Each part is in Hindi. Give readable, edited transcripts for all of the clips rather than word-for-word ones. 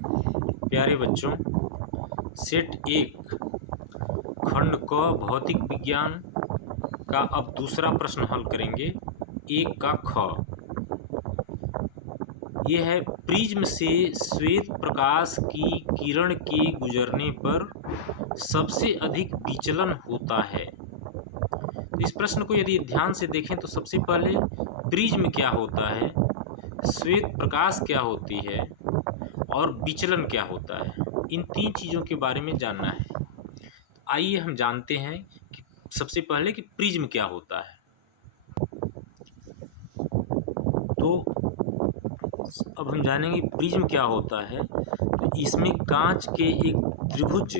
प्यारे बच्चों, सेट 1 खंड क भौतिक विज्ञान का अब दूसरा प्रश्न हल करेंगे। 1 का ख। यह है, प्रिज्म से श्वेत प्रकाश की किरण के गुजरने पर सबसे अधिक विचलन होता है। तो इस प्रश्न को यदि ध्यान से देखें तो सबसे पहले प्रिज्म क्या होता है, श्वेत प्रकाश क्या होती है और विचलन क्या होता है, इन 3 चीज़ों के बारे में जानना है। तो आइए हम जानते हैं कि सबसे पहले कि प्रिज्म क्या होता है। तो अब हम जानेंगे प्रिज्म क्या होता है। तो इसमें कांच के एक त्रिभुज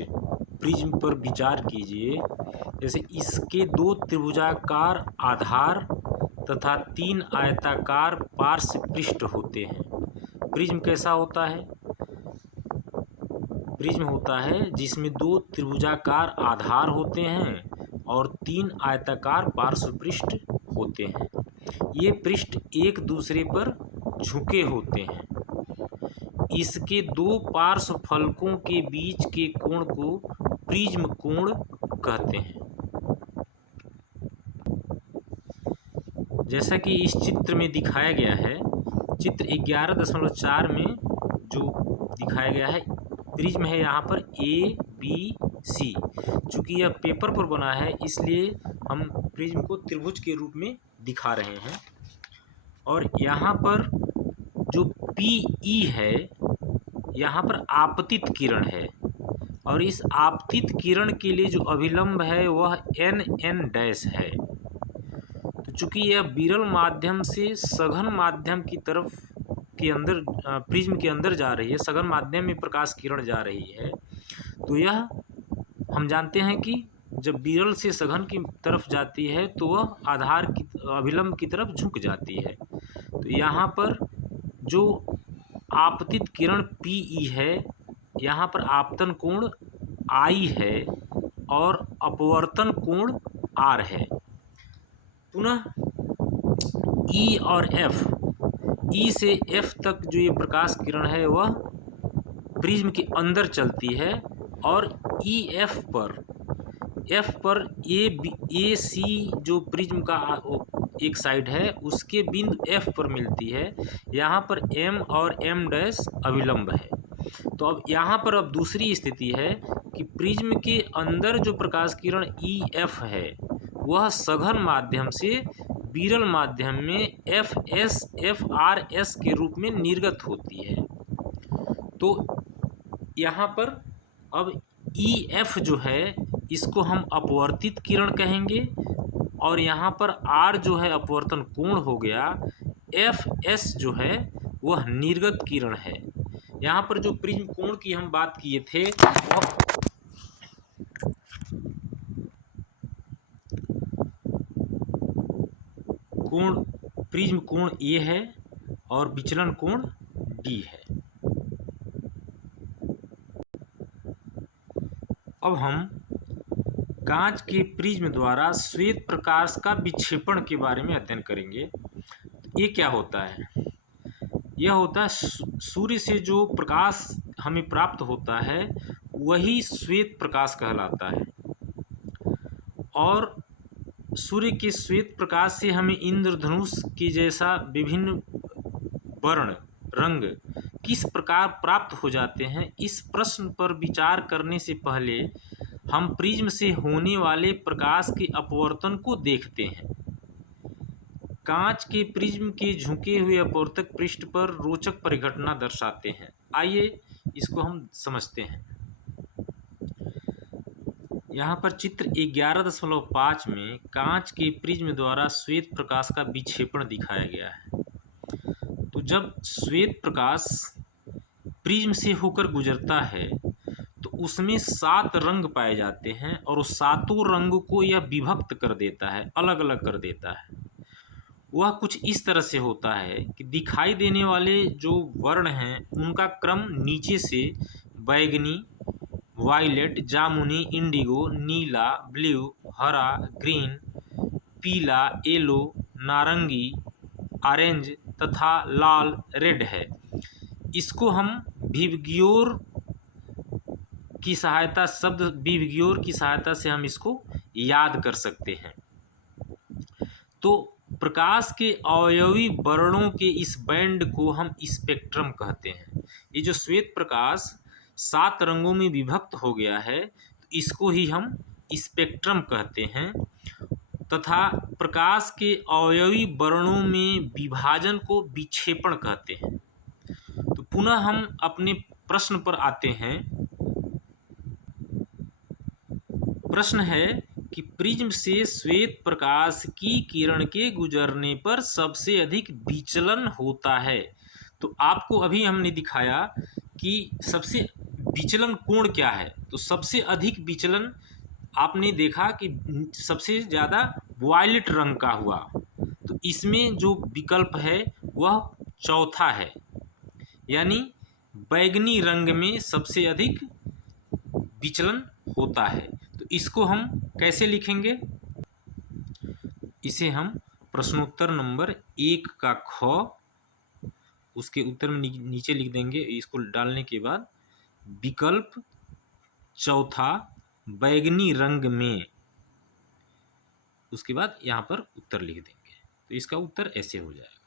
प्रिज्म पर विचार कीजिए। जैसे इसके 2 त्रिभुजाकार आधार तथा 3 आयताकार पार्श्व पृष्ठ होते हैं। प्रिज्म कैसा होता है? प्रिज्म होता है जिसमें 2 त्रिभुजाकार आधार होते हैं और 3 आयताकार पार्श्व पृष्ठ होते हैं। ये पृष्ठ एक दूसरे पर झुके होते हैं। इसके 2 पार्श्व फलकों के बीच के कोण को प्रिज्म कोण कहते हैं। जैसा कि इस चित्र में दिखाया गया है, चित्र 11.4 में जो दिखाया गया है, प्रिज्म है यहाँ पर ABC। चूँकि यह पेपर पर बना है इसलिए हम प्रिज्म को त्रिभुज के रूप में दिखा रहे हैं। और यहाँ पर जो PE है, यहाँ पर आपतित किरण है और इस आपतित किरण के लिए जो अभिलंब है वह NN डैश है। तो चूँकि यह विरल माध्यम से सघन माध्यम की तरफ के अंदर प्रिज्म के अंदर जा रही है, सघन माध्यम में प्रकाश किरण जा रही है, तो यह हम जानते हैं कि जब विरल से सघन की तरफ जाती है तो वह आधार की अभिलंब की तरफ झुक जाती है। तो यहाँ पर जो आपतित किरण PE है, यहाँ पर आपतन कोण I है और अपवर्तन कोण R है। पुनः E और F, E से F तक जो ये प्रकाश किरण है वह प्रिज्म के अंदर चलती है और F पर AC जो प्रिज्म का एक साइड है उसके बिंदु F पर मिलती है। यहाँ पर M और M डैश अभिलंब है। तो अब यहाँ पर अब दूसरी स्थिति है कि प्रिज्म के अंदर जो प्रकाश किरण EF है वह सघन माध्यम से विरल माध्यम में FRS के रूप में निर्गत होती है। तो यहाँ पर अब EF जो है इसको हम अपवर्तित किरण कहेंगे और यहाँ पर R जो है अपवर्तन कोण हो गया, FS जो है वह निर्गत किरण है। यहाँ पर जो प्रिज्म कोण की हम बात किए थे कोण प्रिज्म कोण A है और विचलन कोण D है। अब हम कांच के प्रिज्म द्वारा श्वेत प्रकाश का विक्षेपण के बारे में अध्ययन करेंगे। ये क्या होता है? यह होता है सूर्य से जो प्रकाश हमें प्राप्त होता है वही श्वेत प्रकाश कहलाता है। और सूर्य के श्वेत प्रकाश से हमें इंद्रधनुष के जैसा विभिन्न वर्ण रंग किस प्रकार प्राप्त हो जाते हैं, इस प्रश्न पर विचार करने से पहले हम प्रिज्म से होने वाले प्रकाश के अपवर्तन को देखते हैं। कांच के प्रिज्म के झुके हुए अपवर्तक पृष्ठ पर रोचक परिघटना दर्शाते हैं। आइए इसको हम समझते हैं। यहाँ पर चित्र 11.5 में कांच के प्रिज्म द्वारा श्वेत प्रकाश का विक्षेपण दिखाया गया है। तो जब श्वेत प्रकाश प्रिज्म से होकर गुजरता है तो उसमें 7 रंग पाए जाते हैं और उस 7 रंगों को यह विभक्त कर देता है, अलग अलग कर देता है। वह कुछ इस तरह से होता है कि दिखाई देने वाले जो वर्ण हैं उनका क्रम नीचे से बैगनी, वायलेट, जामुनी, इंडिगो, नीला, ब्लू, हरा, ग्रीन, पीला, येलो, नारंगी, ऑरेंज तथा लाल रेड है। इसको हम विबग्योर की सहायता शब्द विबग्योर की सहायता से हम इसको याद कर सकते हैं। तो प्रकाश के अवयवी वर्णों के इस बैंड को हम स्पेक्ट्रम कहते हैं। ये जो श्वेत प्रकाश 7 रंगों में विभक्त हो गया है, तो इसको ही हम स्पेक्ट्रम कहते हैं। तथा प्रकाश के अवयवी वर्णों में विभाजन को विक्षेपण कहते हैं। तो पुनः हम अपने प्रश्न पर आते हैं। प्रश्न है कि प्रिज्म से श्वेत प्रकाश की किरण के गुजरने पर सबसे अधिक विचलन होता है। तो आपको अभी हमने दिखाया कि सबसे विचलन कोण क्या है। तो सबसे अधिक विचलन आपने देखा कि सबसे ज़्यादा वायलेट रंग का हुआ। तो इसमें जो विकल्प है वह चौथा है, यानी बैगनी रंग में सबसे अधिक विचलन होता है। तो इसको हम कैसे लिखेंगे? इसे हम प्रश्नोत्तर नंबर 1 का ख, उसके उत्तर में नीचे लिख देंगे। इसको डालने के बाद विकल्प चौथा बैगनी रंग में, उसके बाद यहाँ पर उत्तर लिख देंगे। तो इसका उत्तर ऐसे हो जाएगा।